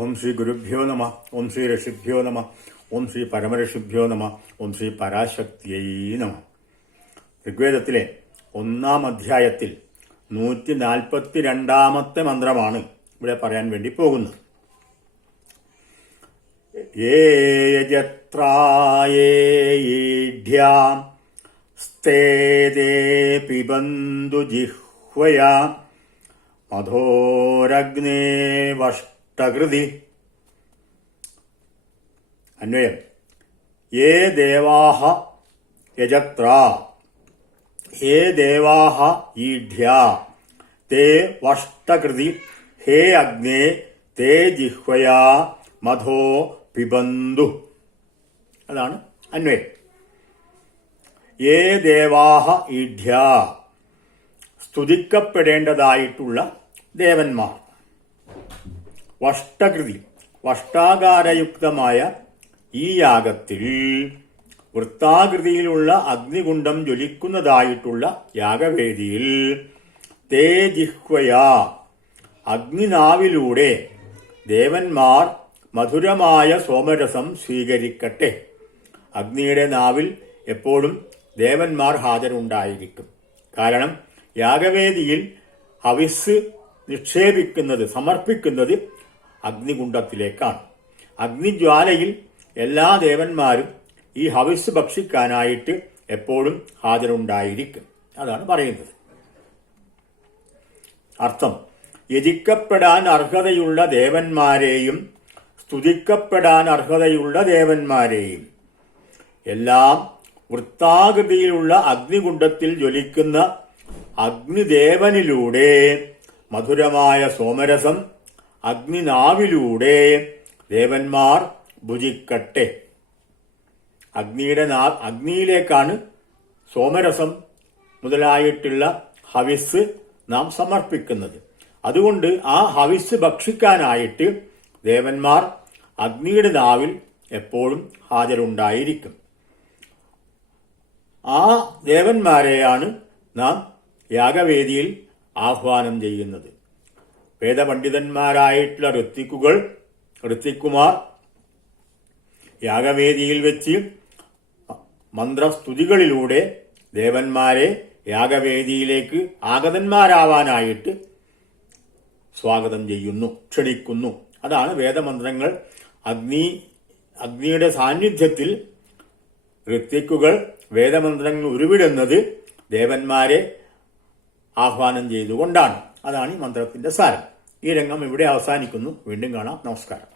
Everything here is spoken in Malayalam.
ഓം ശ്രീ ഗുരുഭ്യോ നമ. ഓം ശ്രീ ഋഷിഭ്യോ നമ. ഓം ശ്രീ പരമഋഷിഭ്യോ നമ. ഓം ശ്രീ പരാശക്തിയൈ നമ. ഋഗ്വേദത്തിലെ 1-ാം അധ്യായത്തിൽ 142-ാമത്തെ മന്ത്രമാണ് ഇവിടെ പറയാൻ വേണ്ടി പോകുന്നത്. യേയജത്രായേഢ്യാം സ്തേദേ പിബന്തു ജിഹ്വയാ മധോരഗ്നേ വഷ്ടകൃതി. അന്വയം: യേ ദേവാഹ യജത്രാ ഹേ ദേവാഹ ഈഢ്യാ തേ വഷ്ടകൃതി ഹേ അഗ്നേ തേ ജിഹ്വയാ മധോ പിബന്തു. അതാണ് അന്വയം. യേ ദേവാഹ ഈഢ്യാ, സ്തുതിക്കപ്പെടേണ്ടതായിട്ടുള്ള ദേവന്മാർ. വഷ്ടകൃതി, വഷ്ടാകാരയുക്തമായ ഈ യാഗത്തിൽ വൃത്താകൃതിയിലുള്ള അഗ്നികുണ്ഡം ജ്വലിക്കുന്നതായിട്ടുള്ള യാഗവേദിയിൽ തേ ജിഹ്വയാ, അഗ്നിനാവിലൂടെ ദേവന്മാർ മധുരമായ സോമരസം സ്വീകരിക്കട്ടെ. അഗ്നിയുടെ നാവിൽ എപ്പോഴും ദേവന്മാർ ഹാജരുണ്ടായിരിക്കും. കാരണം യാഗവേദിയിൽ ഹവിസ് നിക്ഷേപിക്കുന്നത്, സമർപ്പിക്കുന്നത് അഗ്നികുണ്ഡത്തിലേക്കാണ്. അഗ്നിജ്വാലയിൽ എല്ലാ ദേവന്മാരും ഈ ഹവിസ് ഭക്ഷിക്കാനായിട്ട് എപ്പോഴും ഹാജരുണ്ടായിരിക്കും. അതാണ് പറയുന്നത്. അർത്ഥം: യജിക്കപ്പെടാൻ അർഹതയുള്ള ദേവന്മാരെയും സ്തുതിക്കപ്പെടാൻ അർഹതയുള്ള ദേവന്മാരെയും എല്ലാം വൃത്താകൃതിയിലുള്ള അഗ്നികുണ്ഡത്തിൽ ജ്വലിക്കുന്ന അഗ്നിദേവനിലൂടെ മധുരമായ സോമരസം അഗ്നിനാവിലൂടെ ദേവന്മാർ ഭുജിക്കട്ടെ. അഗ്നിയിലേക്കാണ് സോമരസം മുതലായിട്ടുള്ള ഹവിസ് നാം സമർപ്പിക്കുന്നത്. അതുകൊണ്ട് ആ ഹവിസ് ഭക്ഷിക്കാനായിട്ട് ദേവന്മാർ അഗ്നിയുടെ നാവിൽ എപ്പോഴും ഹാജരുണ്ടായിരിക്കും. ആ ദേവന്മാരെയാണ് നാം യാഗവേദിയിൽ ആഹ്വാനം ചെയ്യുന്നത്. വേദപണ്ഡിതന്മാരായിട്ടുള്ള ഋത്വിക്കുമാർ യാഗവേദിയിൽ വെച്ച് മന്ത്രസ്തുതികളിലൂടെ ദേവന്മാരെ യാഗവേദിയിലേക്ക് ആഗതന്മാരാവാനായിട്ട് സ്വാഗതം ചെയ്യുന്നു, ക്ഷണിക്കുന്നു. അതാണ് വേദമന്ത്രങ്ങൾ. അഗ്നിയുടെ സാന്നിധ്യത്തിൽ ഋത്വിക്കുകൾ വേദമന്ത്രങ്ങൾ ഉരുവിടുന്നത് ദേവന്മാരെ ആഹ്വാനം ചെയ്തുകൊണ്ടാണ്. അതാണ് ഈ മന്ത്രത്തിന്റെ സാരം. ഈ രംഗം ഇവിടെ അവസാനിക്കുന്നു. വീണ്ടും കാണാം. നമസ്കാരം.